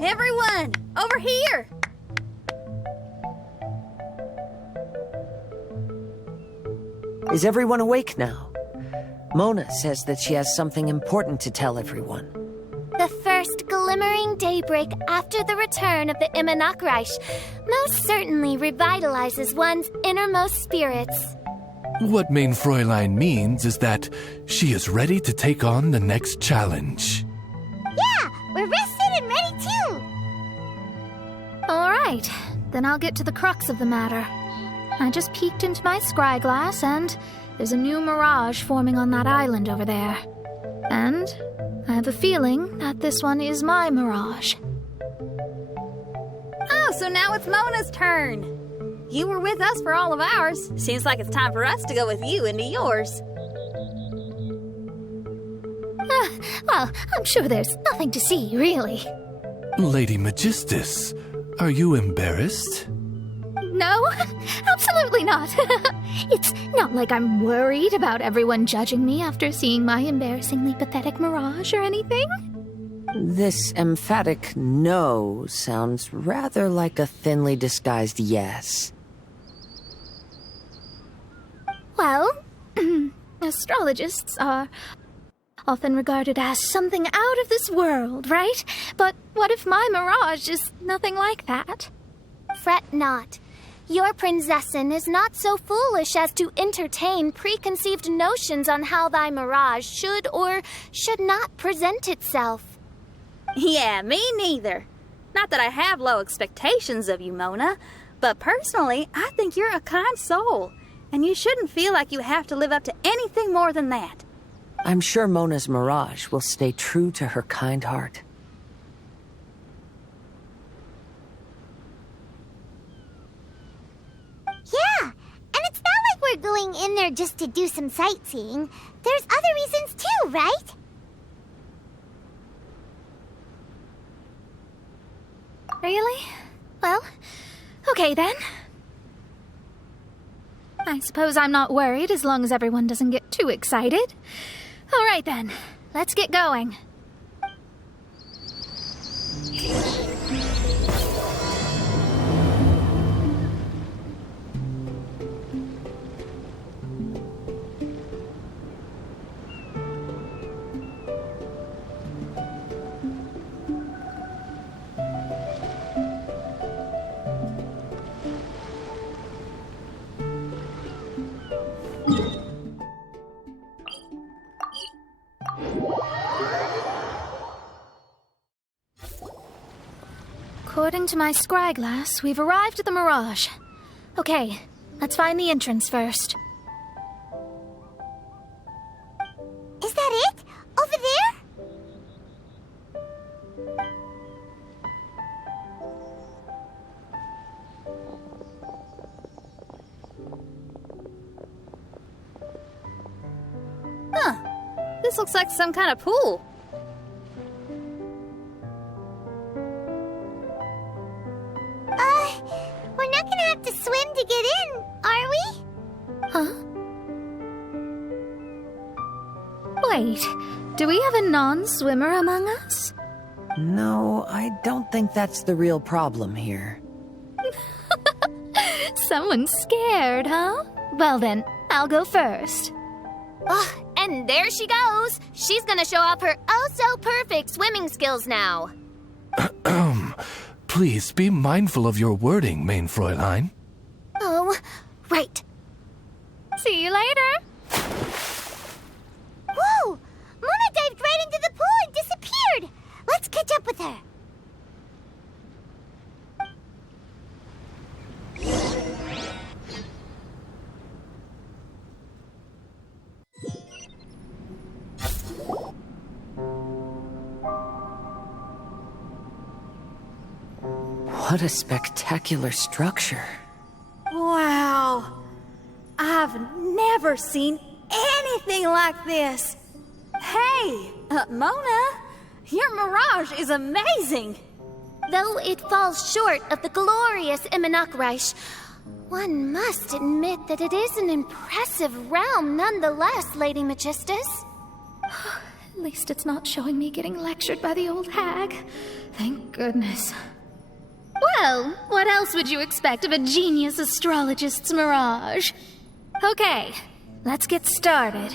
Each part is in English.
Everyone, over here! Is everyone awake now? Mona says that she has something important to tell everyone. The first glimmering daybreak after the return of the Immonakreich most certainly revitalizes one's innermost spirits. What Main Fräulein means is that she is ready to take on the next challenge. Yeah, we're rested and ready too! Alright, then I'll get to the crux of the matter. I just peeked into my scryglass and there's a new mirage forming on that island over there. And I have a feeling that this one is my mirage. Oh, so now it's Mona's turn. You were with us for all of ours. Seems like it's time for us to go with you into yours. Well, I'm sure there's nothing to see, really. Lady Magistus, are you embarrassed? No, absolutely not. It's not like I'm worried about everyone judging me after seeing my embarrassingly pathetic mirage or anything. This emphatic no sounds rather like a thinly disguised yes. Well, astrologists are often regarded as something out of this world, right? But what if my mirage is nothing like that? Fret not. Your Prinzessin is not so foolish as to entertain preconceived notions on how thy mirage should or should not present itself. Yeah, me neither. Not that I have low expectations of you, Mona, but personally, I think you're a kind soul, and you shouldn't feel like you have to live up to anything more than that. I'm sure Mona's mirage will stay true to her kind heart. Yeah, and it's not like we're going in there just to do some sightseeing. There's other reasons too, right? Really? Well, okay then. I suppose I'm not worried as long as everyone doesn't get too excited. All right then, let's get going. According to my scryglass, we've arrived at the Mirage. Okay, let's find the entrance first. Is that it? Over there? Huh. This looks like some kind of pool. We're not gonna have to swim to get in, are we? Huh? Wait, do we have a non-swimmer among us? No, I don't think that's the real problem here. Someone's scared, huh? Well then, I'll go first. And there she goes. She's gonna show off her oh-so-perfect swimming skills now. Please be mindful of your wording, Main Fräulein. Oh, right. See you later. Whoa! Mona dived right into the pool and disappeared. Let's catch up with her. What a spectacular structure. Wow. I've never seen anything like this. Hey, Mona, your mirage is amazing. Though it falls short of the glorious Immonakreich, one must admit that it is an impressive realm nonetheless, Lady Magistus. At least it's not showing me getting lectured by the old hag. Thank goodness. Well, what else would you expect of a genius astrologist's mirage? Okay, let's get started.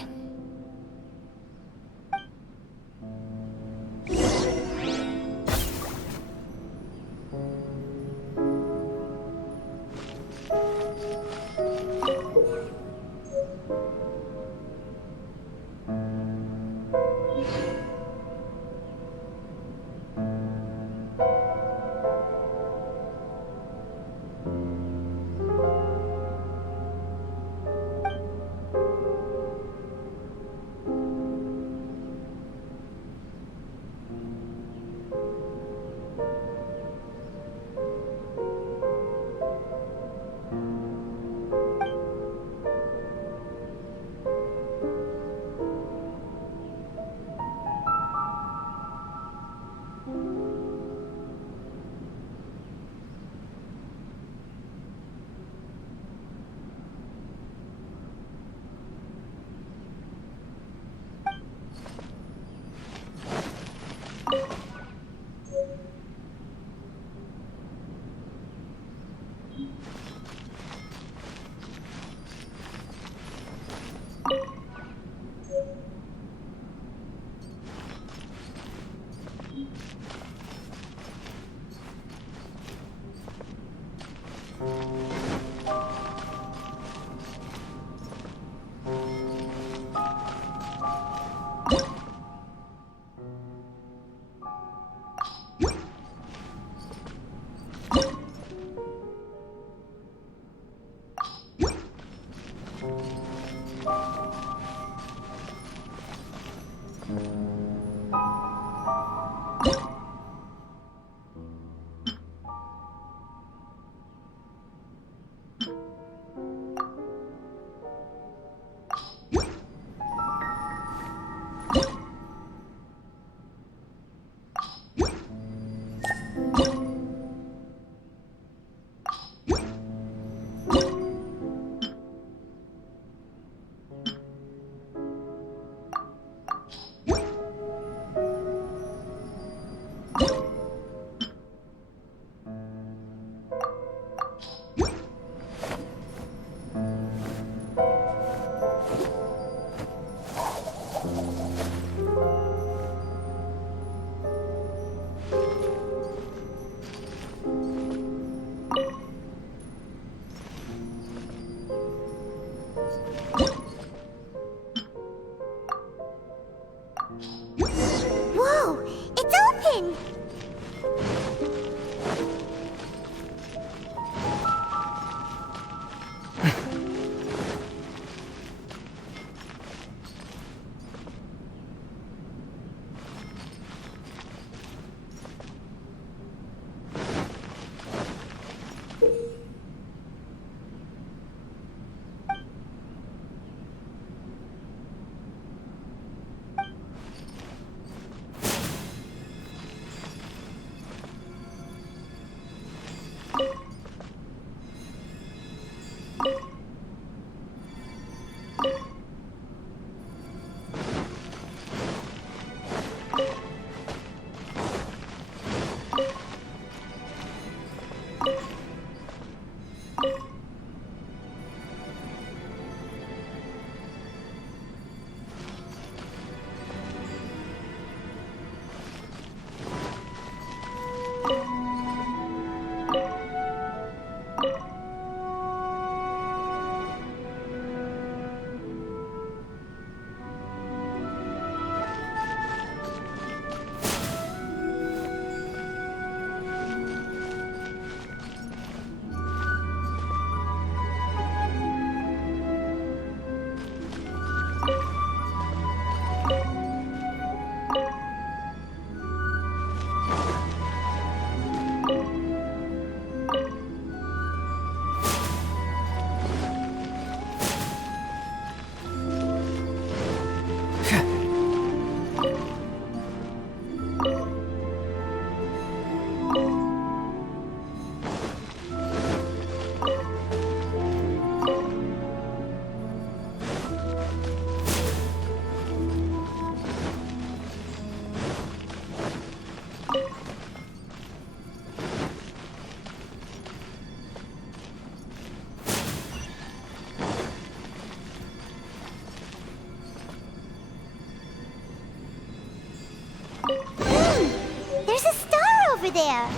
over there.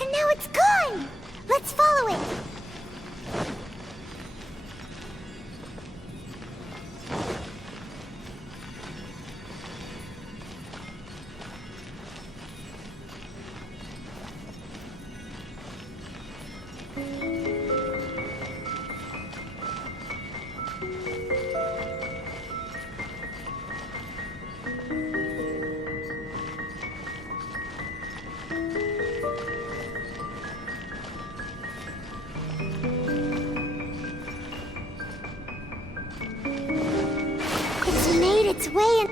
And now it's gone. Let's follow it. It's made its way in.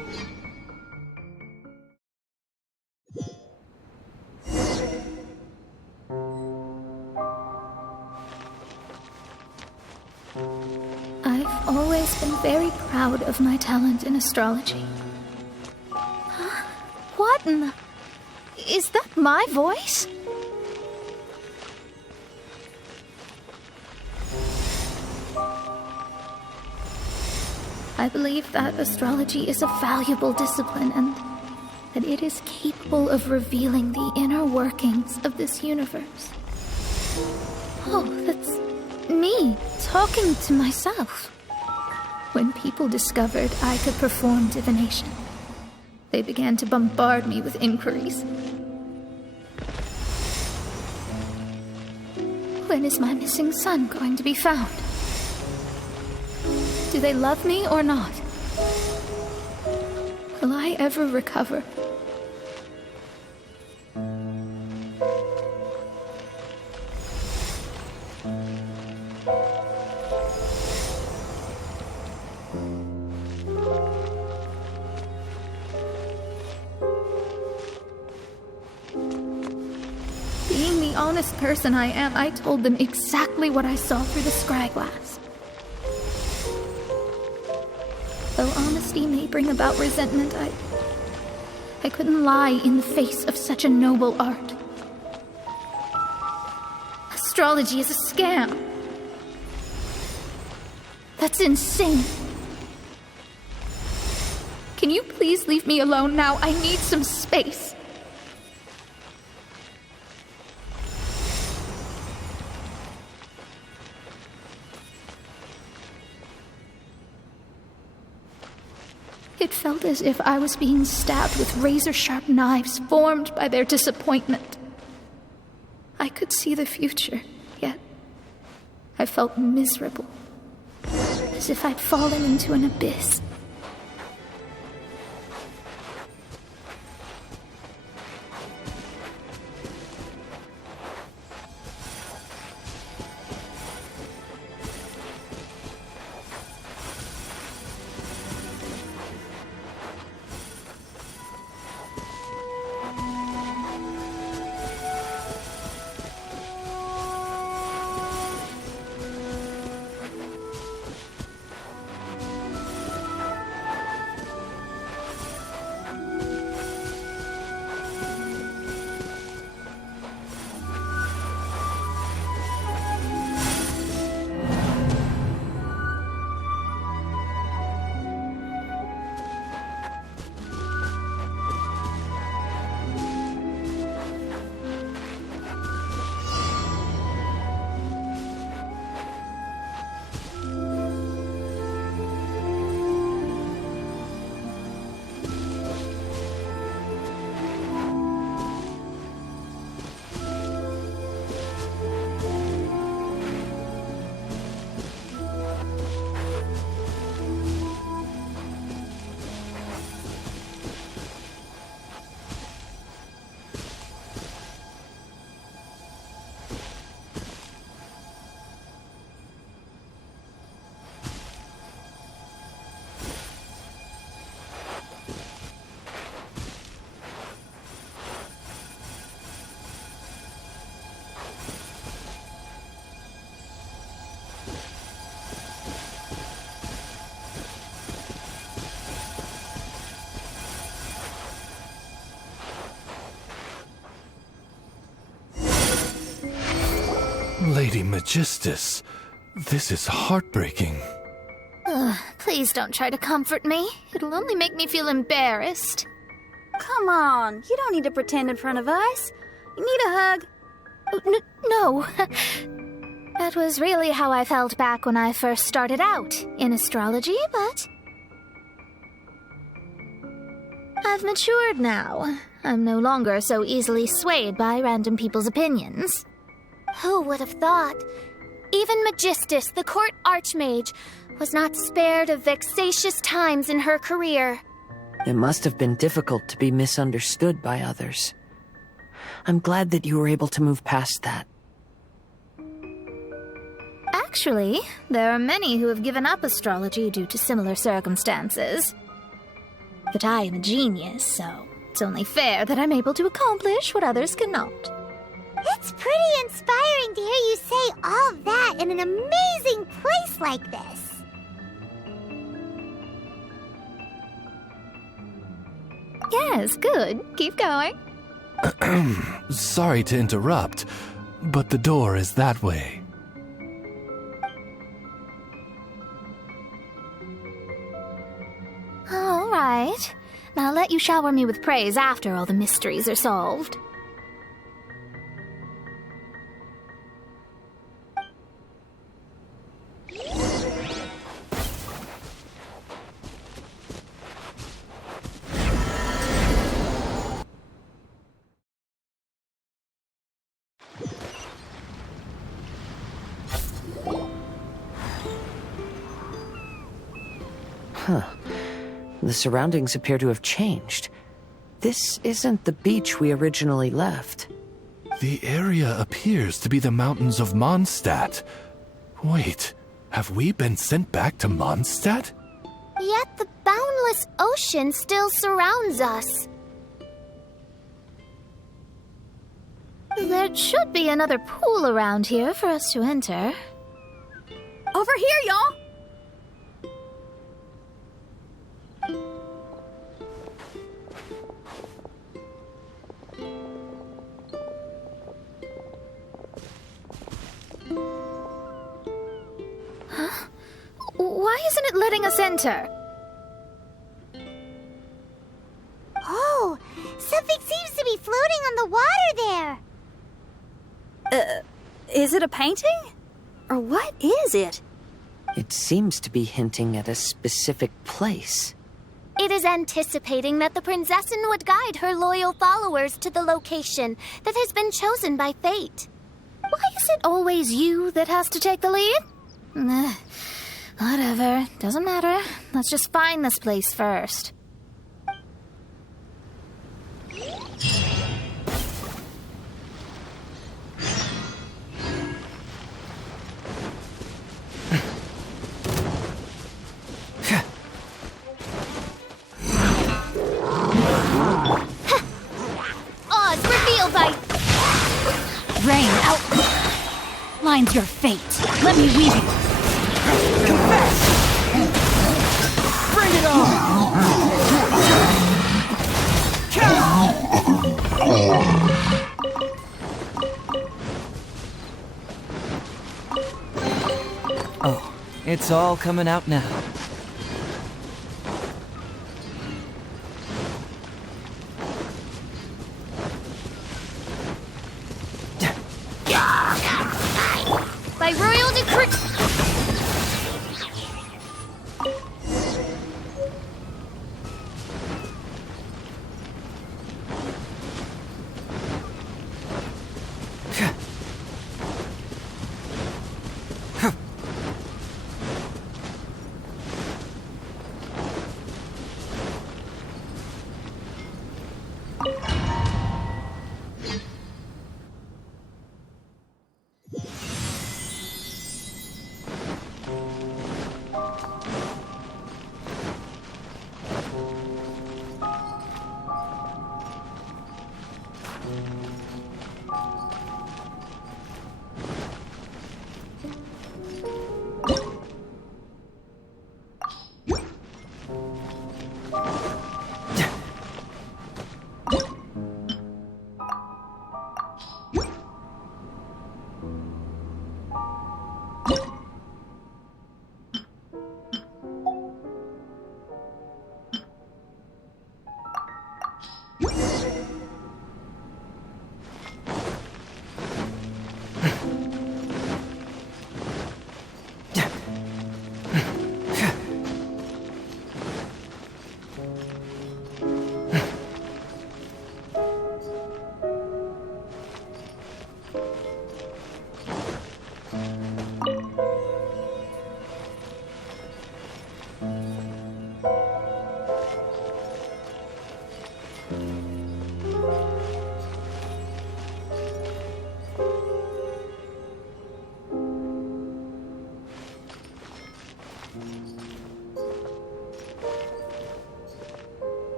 I've always been very proud of my talent in astrology. What in the... Is that my voice? I believe that astrology is a valuable discipline and that it is capable of revealing the inner workings of this universe. Oh, that's me talking to myself. When people discovered I could perform divination, they began to bombard me with inquiries. When is my missing son going to be found? Do they love me or not? Will I ever recover? Being the honest person I am, I told them exactly what I saw through the scryglass. Though honesty may bring about resentment, I couldn't lie in the face of such a noble art. Astrology is a scam. That's insane. Can you please leave me alone now? I need some space. It felt as if I was being stabbed with razor-sharp knives formed by their disappointment. I could see the future, yet I felt miserable, as if I'd fallen into an abyss. Lady Magistus, this is heartbreaking. Please don't try to comfort me. It'll only make me feel embarrassed. come on. You don't need to pretend in front of us. You need a hug. No. That was really how I felt back when I first started out in astrology, but I've matured now. I'm no longer so easily swayed by random people's opinions. Who would have thought? Even Magistus, the court archmage, was not spared of vexatious times in her career. It must have been difficult to be misunderstood by others. I'm glad that you were able to move past that. Actually, there are many who have given up astrology due to similar circumstances. But I am a genius, so it's only fair that I'm able to accomplish what others cannot. It's pretty inspiring to hear you say all that in an amazing place like this. Yes, good. Keep going. Sorry to interrupt, but the door is that way. All right. I'll let you shower me with praise after all the mysteries are solved. The surroundings appear to have changed. This isn't the beach we originally left. The area appears to be the mountains of Mondstadt. Wait, have we been sent back to Mondstadt? Yet the boundless ocean still surrounds us. There should be another pool around here for us to enter. Over here, y'all. Why isn't it letting us enter? Oh, something seems to be floating on the water there. Is it a painting? Or what is it? It seems to be hinting at a specific place. It is anticipating that the Princessin would guide her loyal followers to the location that has been chosen by fate. Why is it always you that has to take the lead? Whatever, doesn't matter. Let's just find this place first. Oz revealed by... Rain outlines your fate. Let me weave you. Confess! Bring it on! Oh, it's all coming out now. By royal decree...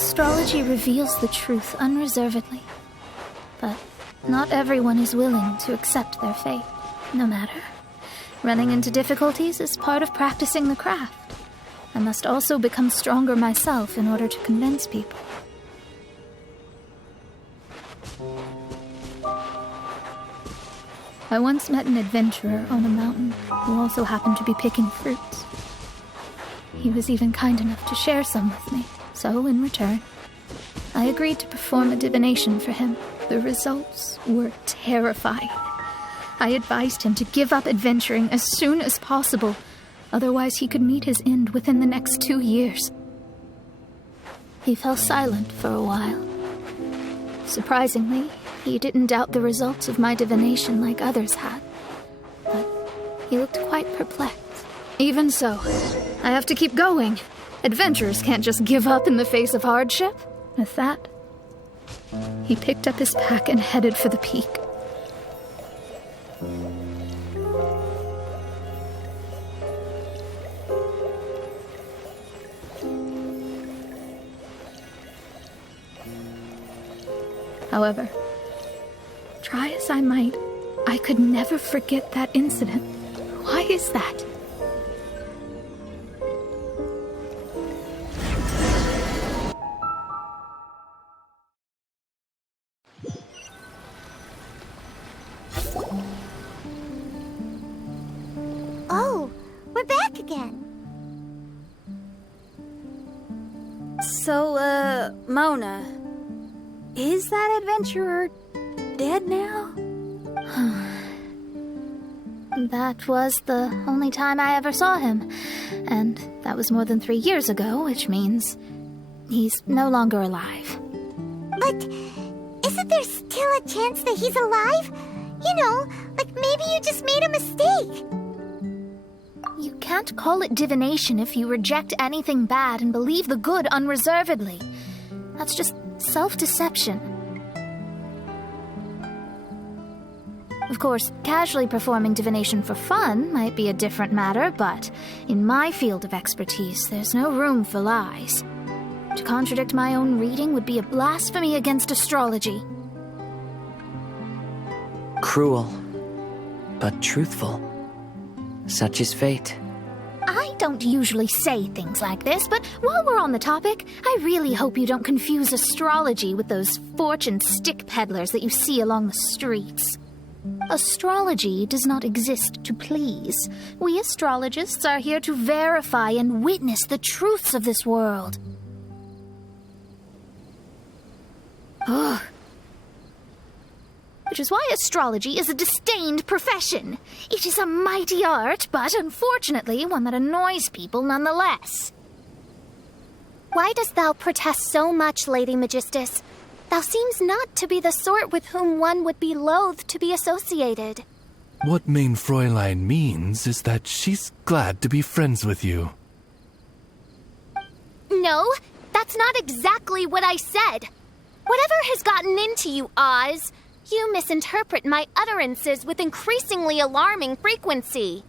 Astrology reveals the truth unreservedly. But not everyone is willing to accept their fate, no matter. Running into difficulties is part of practicing the craft. I must also become stronger myself in order to convince people. I once met an adventurer on a mountain who also happened to be picking fruits. He was even kind enough to share some with me, so in return, I agreed to perform a divination for him. The results were terrifying. I advised him to give up adventuring as soon as possible, otherwise he could meet his end within the next 2 years. He fell silent for a while. Surprisingly, he didn't doubt the results of my divination like others had, but he looked quite perplexed. Even so, I have to keep going. Adventurers can't just give up in the face of hardship. With that, he picked up his pack and headed for the peak. However, try as I might, I could never forget that incident. Why is that? Oh, we're back again. So, Mona, is that adventurer dead now? That was the only time I ever saw him, and that was more than 3 years ago, which means he's no longer alive. But isn't there still a chance that he's alive? You know, like maybe you just made a mistake. You can't call it divination if you reject anything bad and believe the good unreservedly. That's just self-deception. Of course, casually performing divination for fun might be a different matter, but in my field of expertise, there's no room for lies. To contradict my own reading would be a blasphemy against astrology. Cruel, but truthful. Such is fate. I don't usually say things like this, but while we're on the topic, I really hope you don't confuse astrology with those fortune stick peddlers that you see along the streets. Astrology does not exist to please. We astrologists are here to verify and witness the truths of this world. Ugh. Which is why astrology is a disdained profession. It is a mighty art, but unfortunately one that annoys people nonetheless. Why dost thou protest so much, Lady Magistus? Thou seems not to be the sort with whom one would be loath to be associated. What mein Fräulein means is that she's glad to be friends with you. No, that's not exactly what I said. Whatever has gotten into you, Oz, you misinterpret my utterances with increasingly alarming frequency.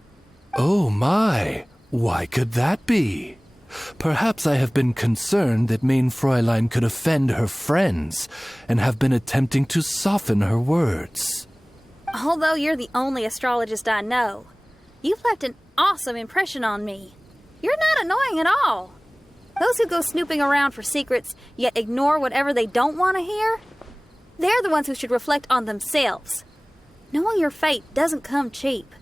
Oh my, why could that be? Perhaps I have been concerned that mein Fräulein could offend her friends and have been attempting to soften her words. Although you're the only astrologist I know, you've left an awesome impression on me. You're not annoying at all. Those who go snooping around for secrets, yet ignore whatever they don't want to hear, they're the ones who should reflect on themselves. Knowing your fate doesn't come cheap.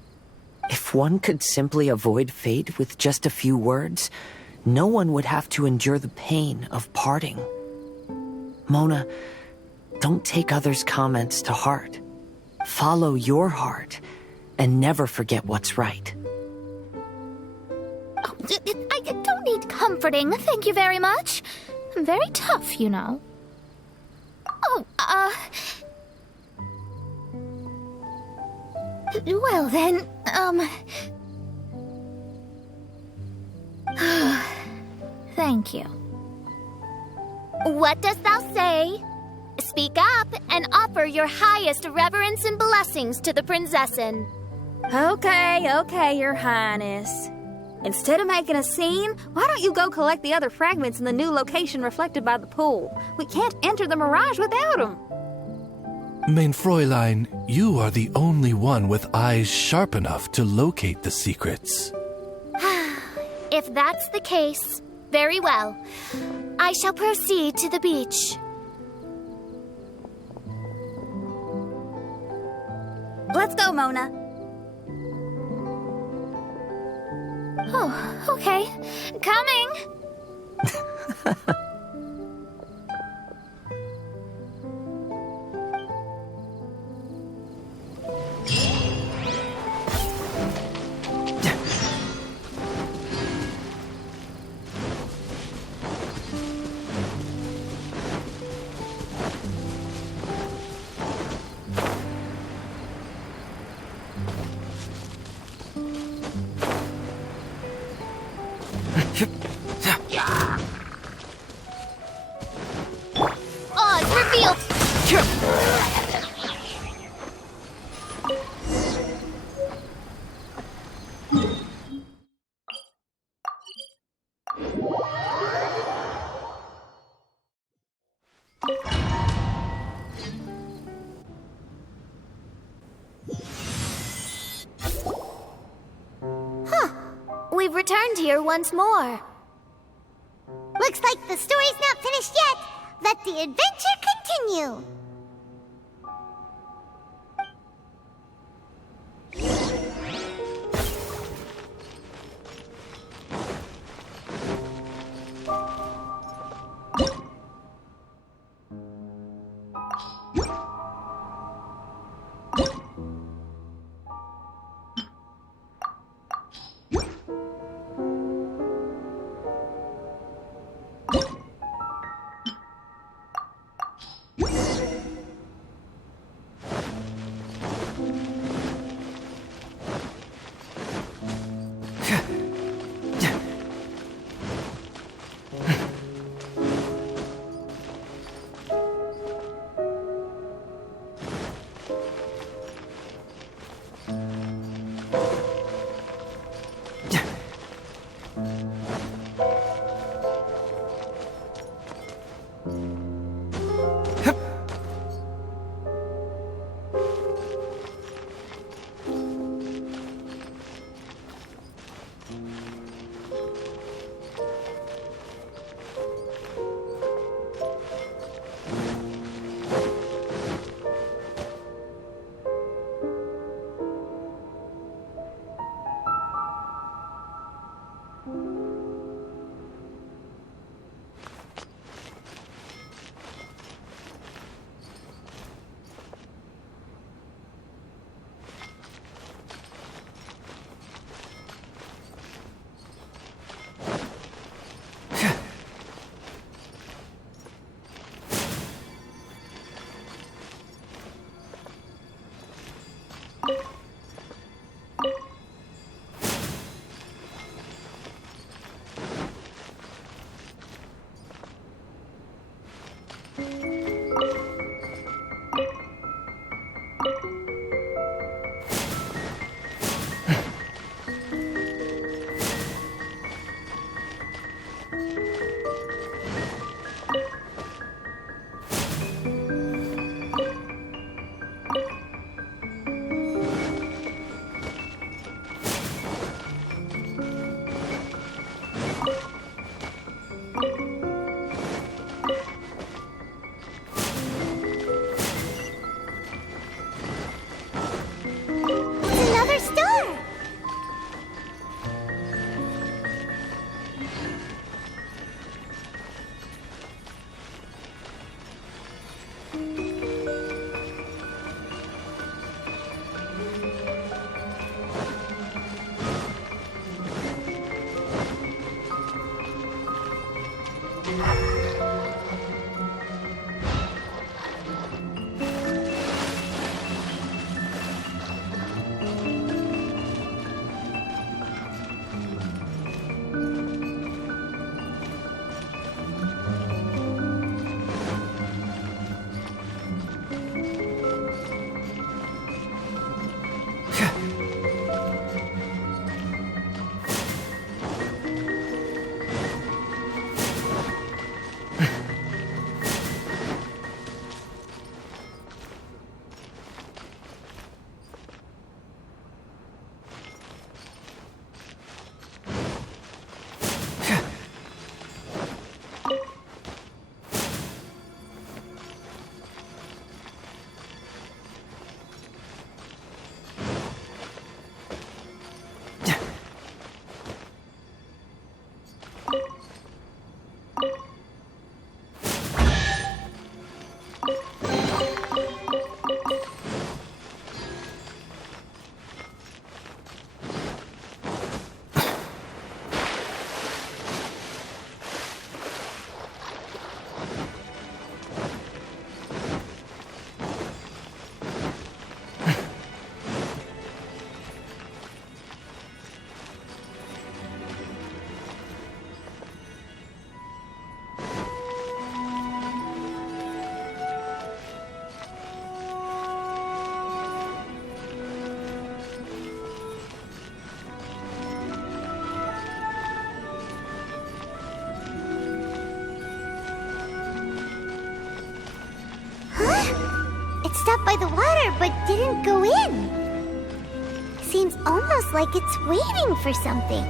If one could simply avoid fate with just a few words, no one would have to endure the pain of parting. Mona, don't take others' comments to heart. Follow your heart and never forget what's right. Oh, I don't need comforting, thank you very much. I'm very tough, you know. Oh, well then, thank you. What dost thou say? Speak up and offer your highest reverence and blessings to the Prinzessin. Okay, Your Highness. Instead of making a scene, why don't you go collect the other fragments in the new location reflected by the pool? We can't enter the mirage without them. Mein Fräulein, you are the only one with eyes sharp enough to locate the secrets. If that's the case, very well. I shall proceed to the beach. Let's go, Mona. Oh, okay. Coming! Oz, reveal! We've returned here once more. Looks like the story's not finished yet. Let the adventure continue. It stopped by the water but didn't go in. Seems almost like it's waiting for something.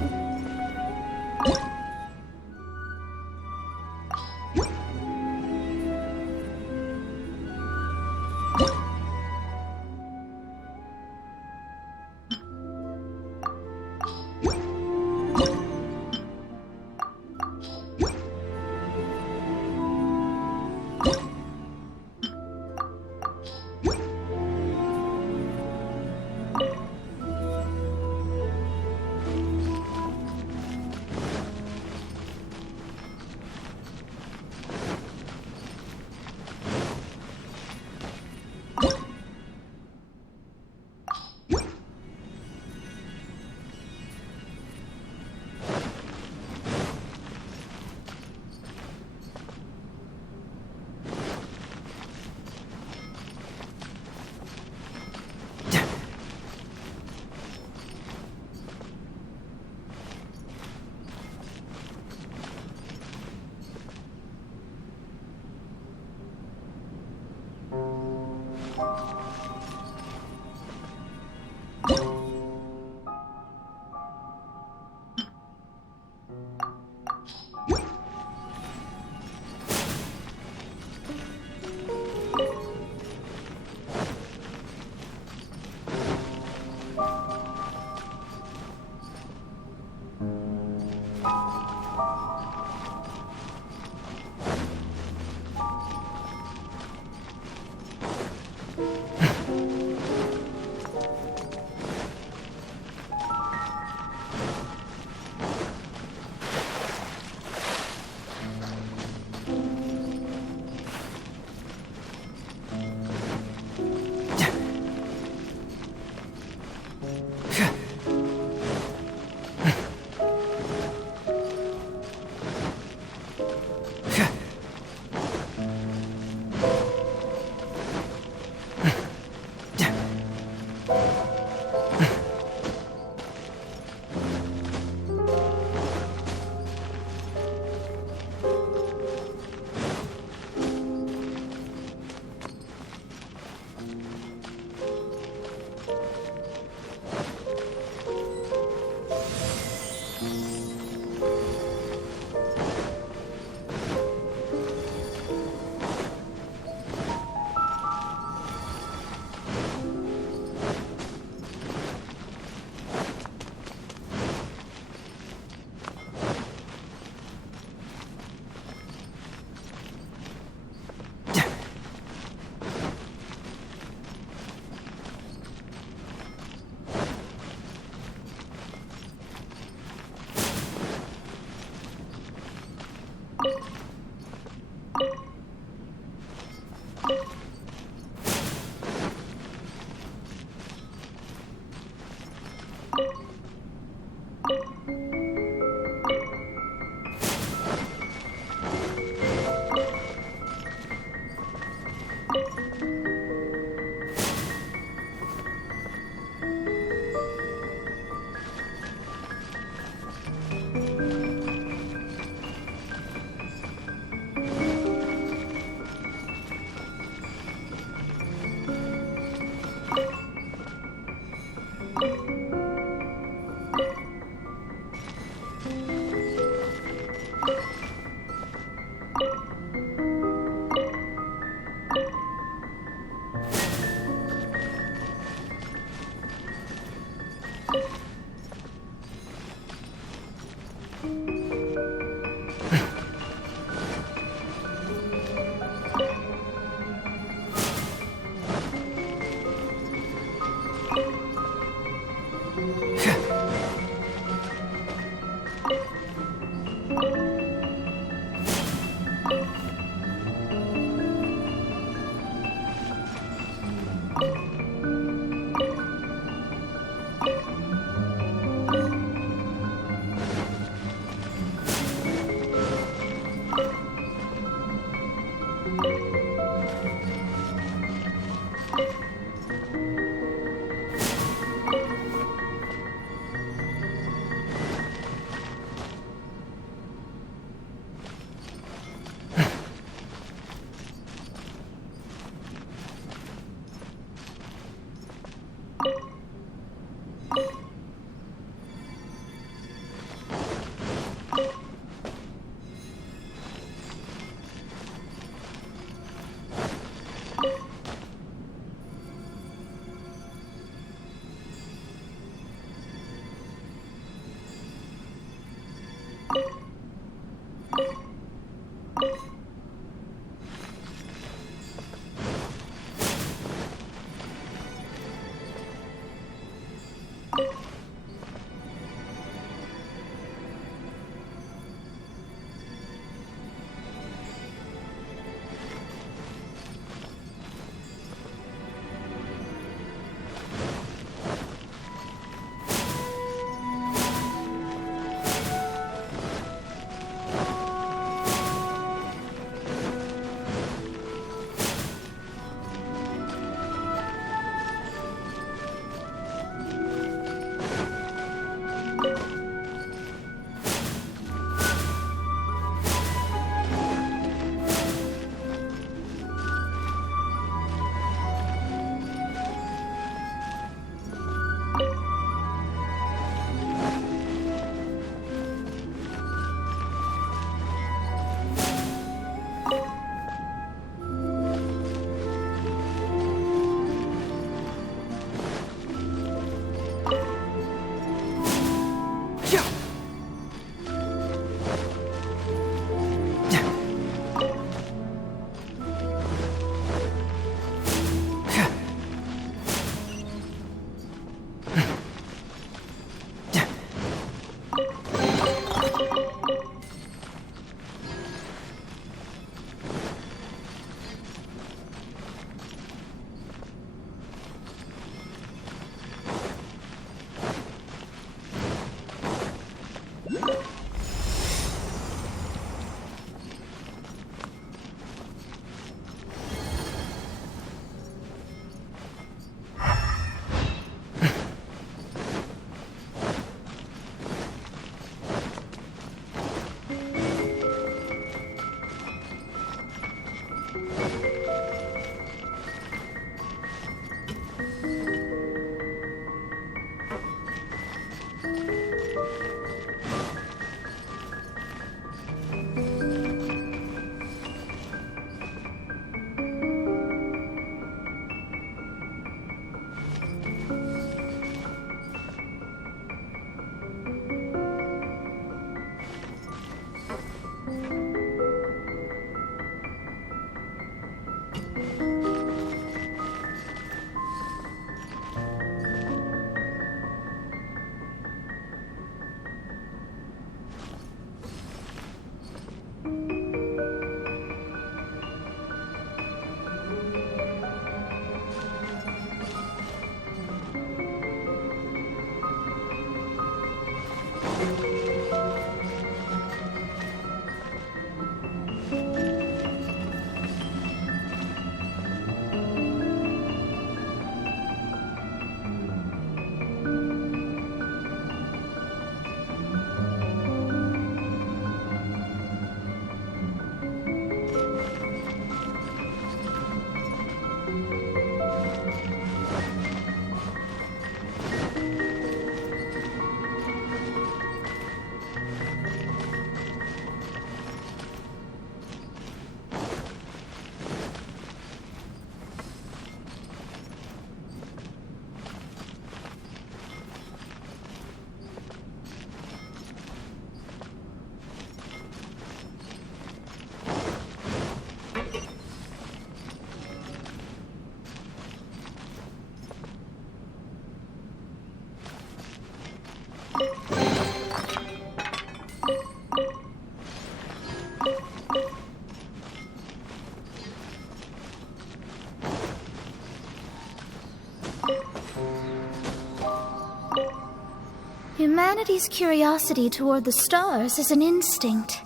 Humanity's curiosity toward the stars is an instinct.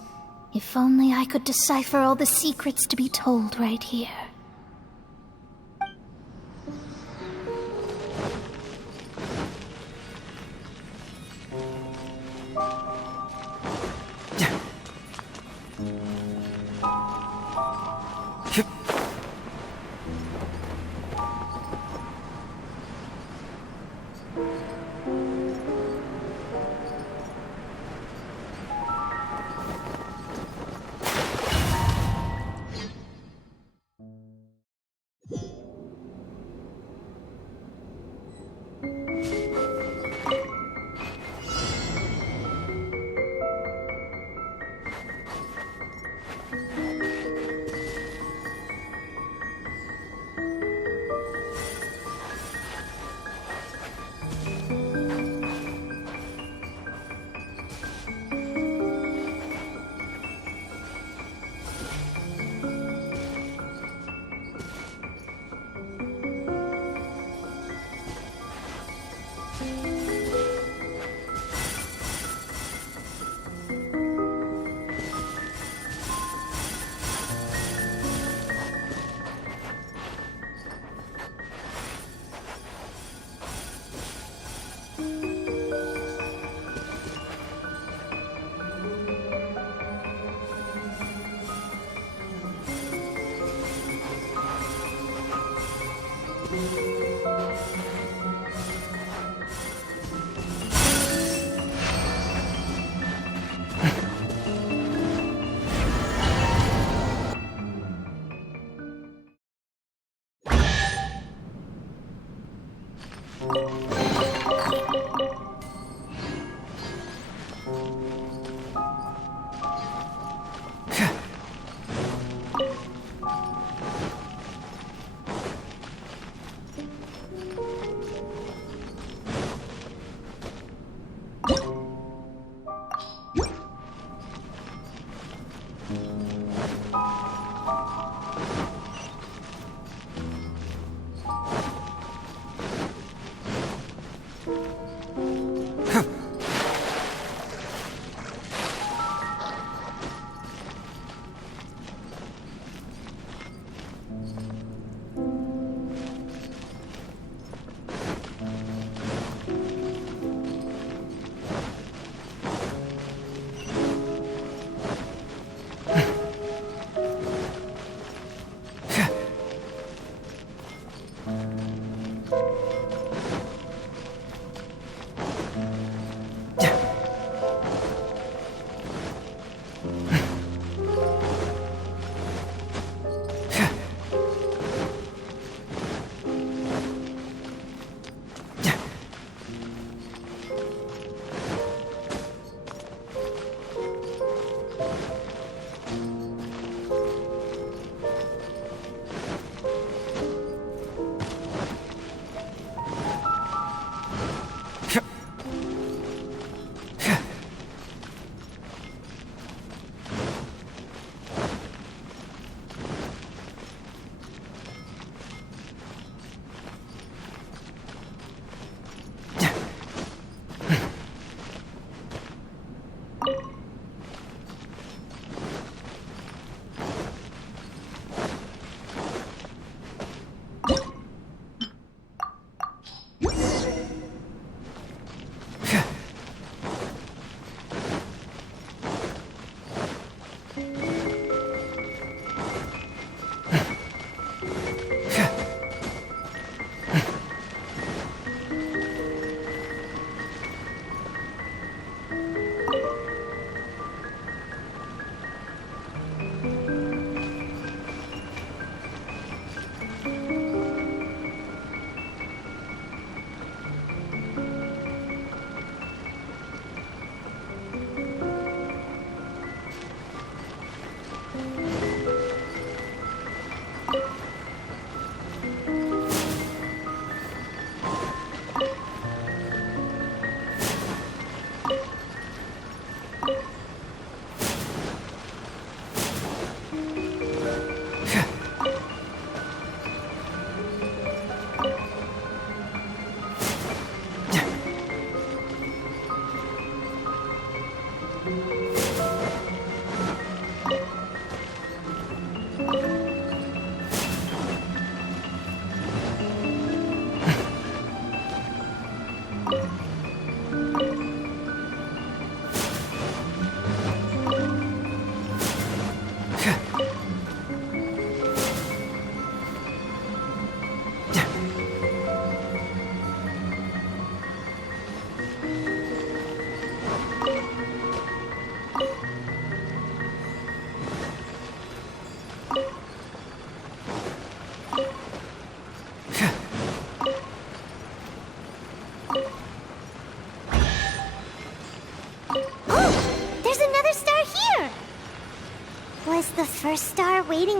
If only I could decipher all the secrets to be told right here.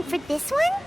waiting for this one?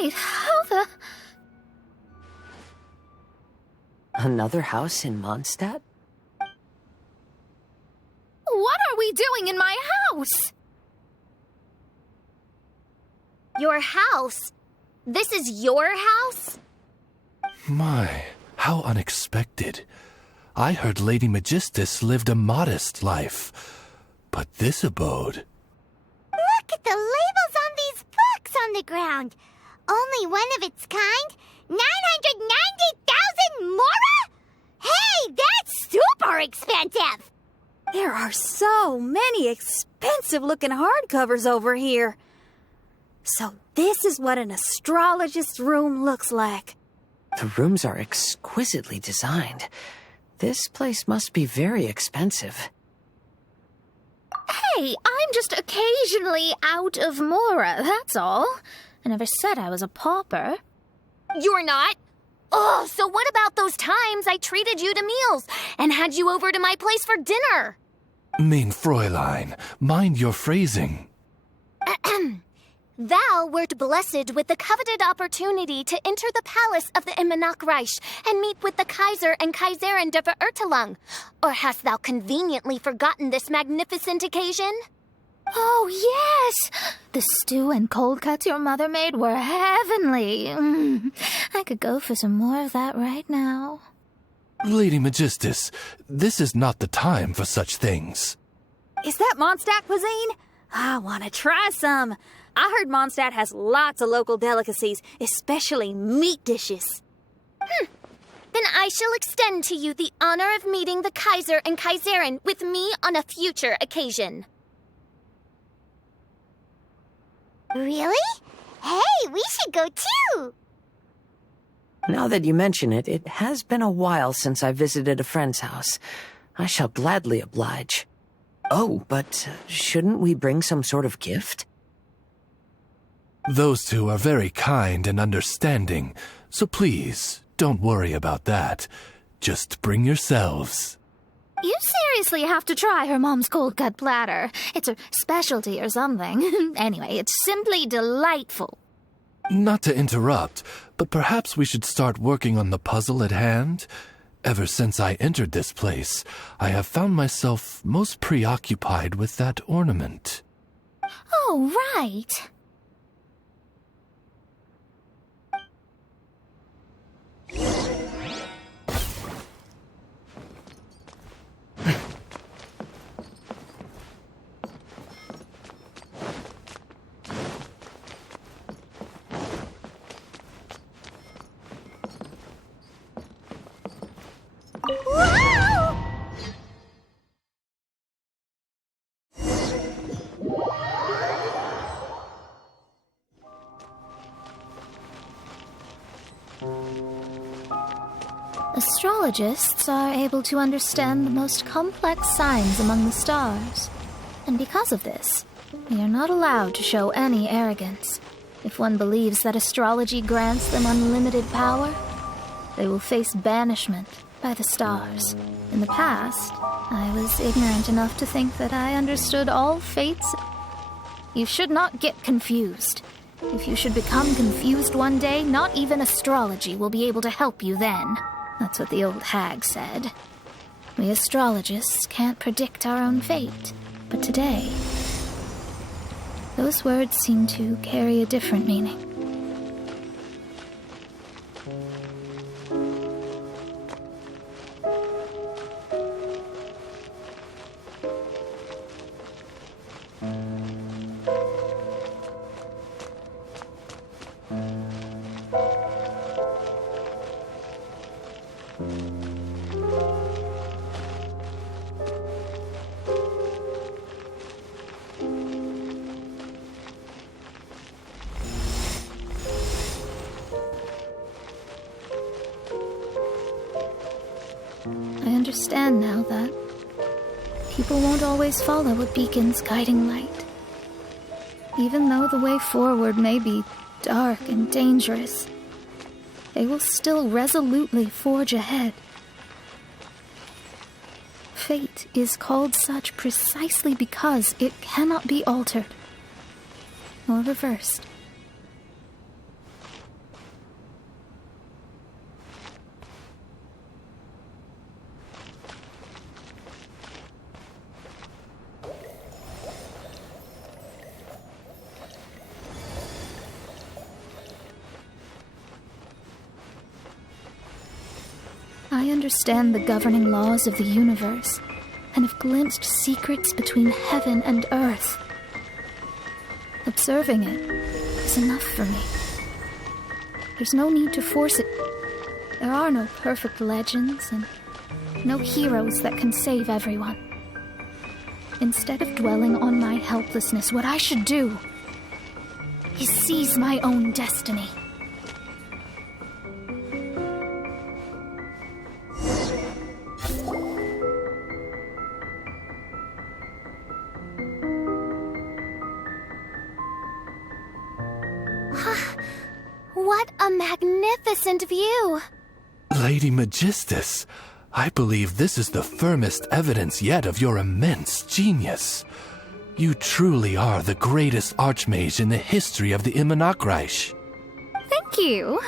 Wait, how the... Another house in Mondstadt? What are we doing in my house? Your house? This is your house? My, how unexpected. I heard Lady Magistus lived a modest life, but this abode... Look at the labels on these books on the ground. Only one of its kind? 990,000 mora? Hey, that's super expensive! There are so many expensive-looking hardcovers over here. So this is what an astrologist's room looks like. The rooms are exquisitely designed. This place must be very expensive. Hey, I'm just occasionally out of mora, that's all. I never said I was a pauper. You're not? Oh, so what about those times I treated you to meals and had you over to my place for dinner? Mein Fräulein, mind your phrasing. Thou wert blessed with the coveted opportunity to enter the palace of the Immanok Reich and meet with the Kaiser and Kaiserin der Verurteilung. Or hast thou conveniently forgotten this magnificent occasion? Oh, yes! The stew and cold cuts your mother made were heavenly. I could go for some more of that right now. Lady Magistus, this is not the time for such things. Is that Mondstadt cuisine? I want to try some. I heard Mondstadt has lots of local delicacies, especially meat dishes. Then I shall extend to you the honor of meeting the Kaiser and Kaiserin with me on a future occasion. Really? Hey, we should go too! Now that you mention it, it has been a while since I visited a friend's house. I shall gladly oblige. Oh, but shouldn't we bring some sort of gift? Those two are very kind and understanding, so please, don't worry about that. Just bring yourselves. You seriously have to try her mom's cold cut platter. It's her specialty or something. Anyway, it's simply delightful. Not to interrupt, but perhaps we should start working on the puzzle at hand? Ever since I entered this place, I have found myself most preoccupied with that ornament. Oh, right. Astrologists are able to understand the most complex signs among the stars. And because of this, we are not allowed to show any arrogance. If one believes that astrology grants them unlimited power, they will face banishment by the stars. In the past, I was ignorant enough to think that I understood all fates. You should not get confused. If you should become confused one day, not even astrology will be able to help you then. That's what the old hag said. We astrologists can't predict our own fate. But today, those words seem to carry a different meaning. I understand now that people won't always follow a beacon's guiding light. Even though the way forward may be dark and dangerous, they will still resolutely forge ahead. Fate is called such precisely because it cannot be altered or reversed. I understand the governing laws of the universe and have glimpsed secrets between heaven and earth. Observing it is enough for me. There's no need to force it. There are no perfect legends and no heroes that can save everyone. Instead of dwelling on my helplessness, what I should do is seize my own destiny. What a magnificent view! Lady Magistus, I believe this is the firmest evidence yet of your immense genius. You truly are the greatest archmage in the history of the Immonokreich. Thank you.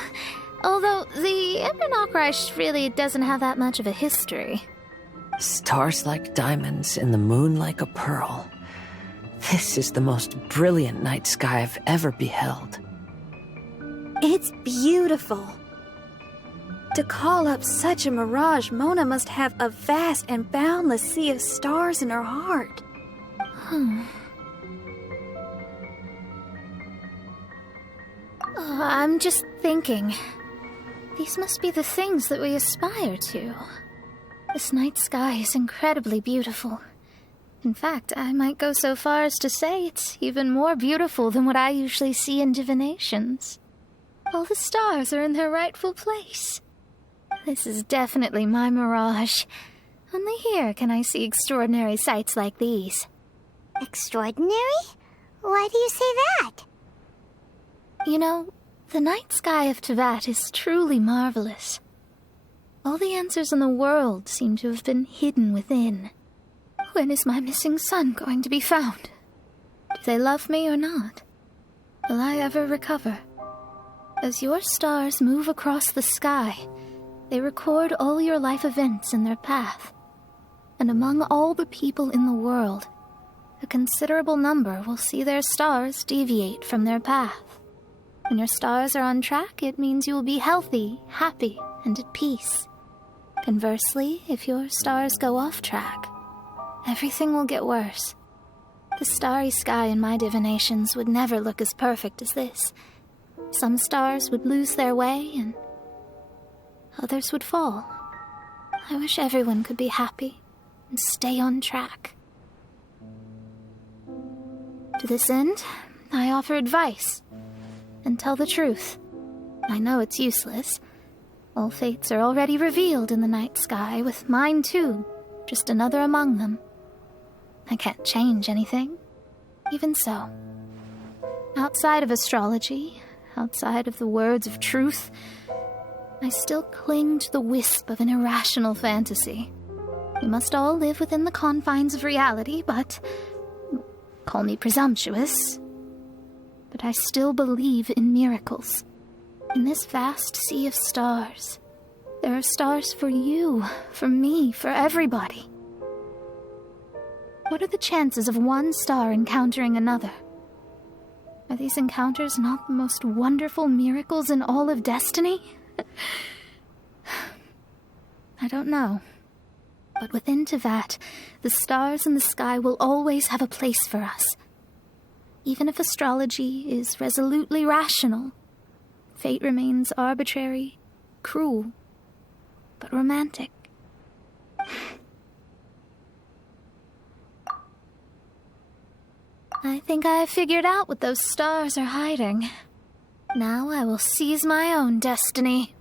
Although the Immonokreich really doesn't have that much of a history. Stars like diamonds and the moon like a pearl. This is the most brilliant night sky I've ever beheld. It's beautiful. To call up such a mirage, Mona must have a vast and boundless sea of stars in her heart. I'm just thinking. These must be the things that we aspire to. This night sky is incredibly beautiful. In fact, I might go so far as to say it's even more beautiful than what I usually see in divinations. All the stars are in their rightful place. This is definitely my mirage. Only here can I see extraordinary sights like these. Extraordinary? Why do you say that? You know, the night sky of Teyvat is truly marvelous. All the answers in the world seem to have been hidden within. When is my missing son going to be found? Do they love me or not? Will I ever recover? As your stars move across the sky, they record all your life events in their path. And among all the people in the world, a considerable number will see their stars deviate from their path. When your stars are on track, it means you will be healthy, happy, and at peace. Conversely, if your stars go off track, everything will get worse. The starry sky in my divinations would never look as perfect as this. Some stars would lose their way, and others would fall. I wish everyone could be happy and stay on track. To this end, I offer advice and tell the truth. I know it's useless. All fates are already revealed in the night sky, with mine too, just another among them. I can't change anything. Even so, outside of astrology, outside of the words of truth, I still cling to the wisp of an irrational fantasy. We must all live within the confines of reality, but call me presumptuous. But I still believe in miracles. In this vast sea of stars, there are stars for you, for me, for everybody. What are the chances of one star encountering another? Are these encounters not the most wonderful miracles in all of destiny? I don't know. But within Teyvat, the stars in the sky will always have a place for us. Even if astrology is resolutely rational, fate remains arbitrary, cruel, but romantic. I think I have figured out what those stars are hiding. Now I will seize my own destiny.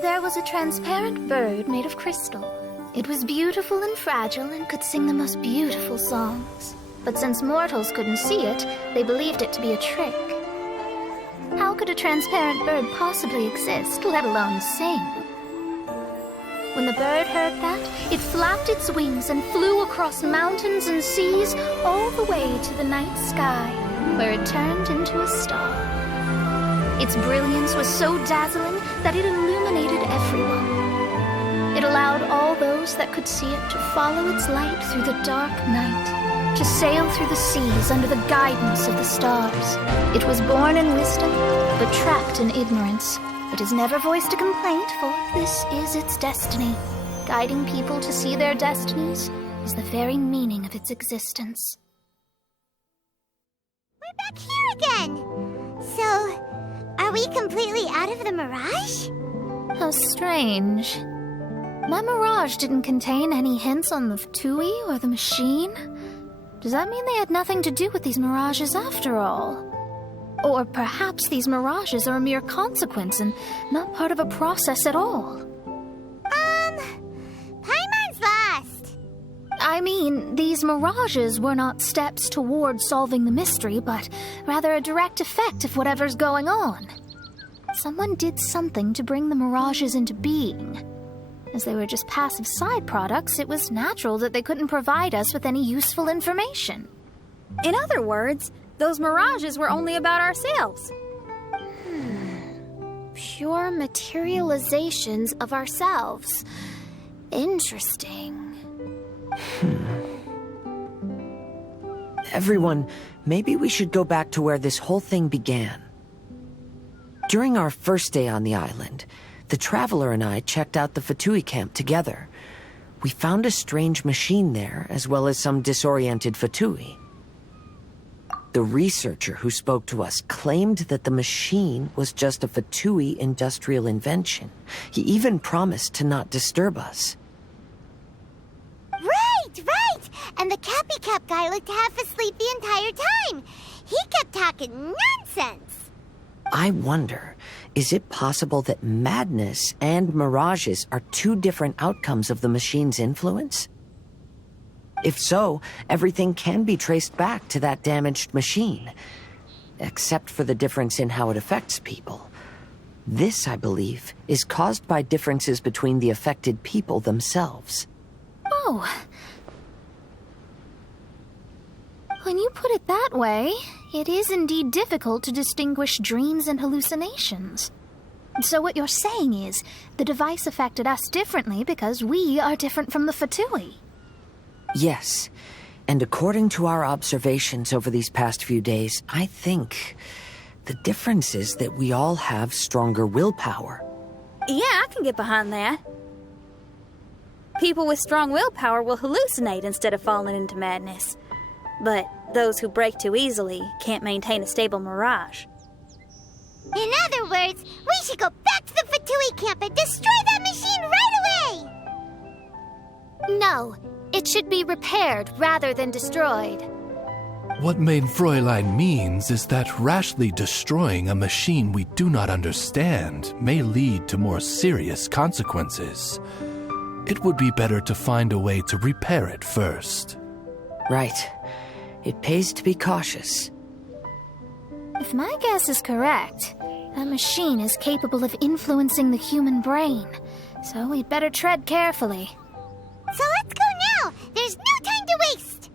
There was a transparent bird made of crystal. It was beautiful and fragile and could sing the most beautiful songs. But since mortals couldn't see it, they believed it to be a trick. How could a transparent bird possibly exist, let alone sing? When the bird heard that, it flapped its wings and flew across mountains and seas all the way to the night sky, where it turned into a star. Its brilliance was so dazzling that it illuminated everyone. It allowed all those that could see it to follow its light through the dark night, to sail through the seas under the guidance of the stars. It was born in wisdom, but trapped in ignorance. It has never voiced a complaint, for this is its destiny. Guiding people to see their destinies is the very meaning of its existence. We're back here again! So, are we completely out of the mirage? How strange. My mirage didn't contain any hints on the Tui or the machine. Does that mean they had nothing to do with these mirages after all? Or perhaps these mirages are a mere consequence and not part of a process at all? Paimon's lost! I mean, these mirages were not steps toward solving the mystery, but rather a direct effect of whatever's going on. Someone did something to bring the mirages into being. As they were just passive side products, it was natural that they couldn't provide us with any useful information. In other words, those mirages were only about ourselves. Pure materializations of ourselves. Interesting. Everyone, maybe we should go back to where this whole thing began. During our first day on the island, the Traveler and I checked out the Fatui camp together. We found a strange machine there, as well as some disoriented Fatui. The researcher who spoke to us claimed that the machine was just a Fatui industrial invention. He even promised to not disturb us. Right! And the Cappy Cap guy looked half asleep the entire time. He kept talking nonsense. I wonder, is it possible that madness and mirages are two different outcomes of the machine's influence? If so, everything can be traced back to that damaged machine, except for the difference in how it affects people. This, I believe, is caused by differences between the affected people themselves. Oh. When you put it that way, it is indeed difficult to distinguish dreams and hallucinations. So what you're saying is, the device affected us differently because we are different from the Fatui. Yes, and according to our observations over these past few days, I think the difference is that we all have stronger willpower. Yeah, I can get behind that. People with strong willpower will hallucinate instead of falling into madness. But those who break too easily can't maintain a stable mirage. In other words, we should go back to the Fatui camp and destroy that machine right away! No, it should be repaired rather than destroyed. What Main Fräulein means is that rashly destroying a machine we do not understand may lead to more serious consequences. It would be better to find a way to repair it first. Right. It pays to be cautious. If my guess is correct, that machine is capable of influencing the human brain, so we'd better tread carefully. So let's go now! There's no time to waste!